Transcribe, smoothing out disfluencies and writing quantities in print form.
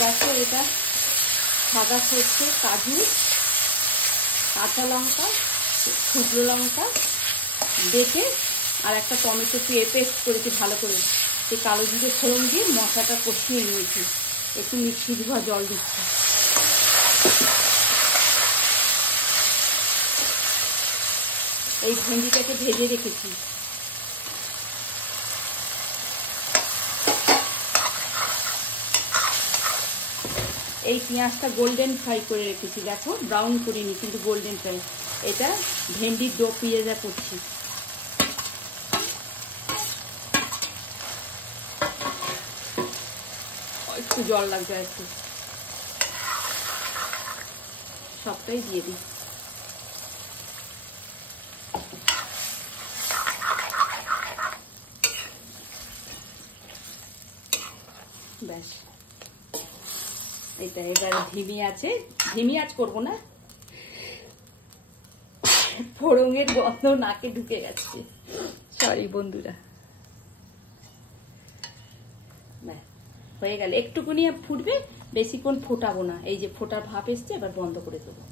দেখো এটা সাদা সর্ষে, কাজু, কাঁচা লঙ্কা, শুকনো লঙ্কা বেটে আর একটা টমেটো পেস্ট করেছি ভালো করে। সেই কালো জিরে ফোড়ন দিয়ে মশলাটা কষিয়ে নিয়েছি। একটু মিষ্টি ধোয়া জল দিচ্ছি। এই ভেন্ডিটাকে ভেজে রেখেছি। এই পেঁয়াজটা গোল্ডেন ফ্রাই করে রেখেছি, দেখো ব্রাউন করিনি কিন্তু গোল্ডেন ফ্রাই। এটা ভেন্ডির ডো পেঁয়াজা করছি। একটু জল লাগবে, একটু সবটাই দিয়ে দিই। ব্যাস, এটা এবার ধিমি আঁচ করবো না, ফোড়নের গন্ধ নাকে ঢুকে গেছে, সরি বন্ধুরা। হয়ে গেল, একটুকুনি ফুটবে, বেশিক্ষণ ফোটাবো না। এই যে ফোটার ভাপ এসছে, এবার বন্ধ করে দেবো।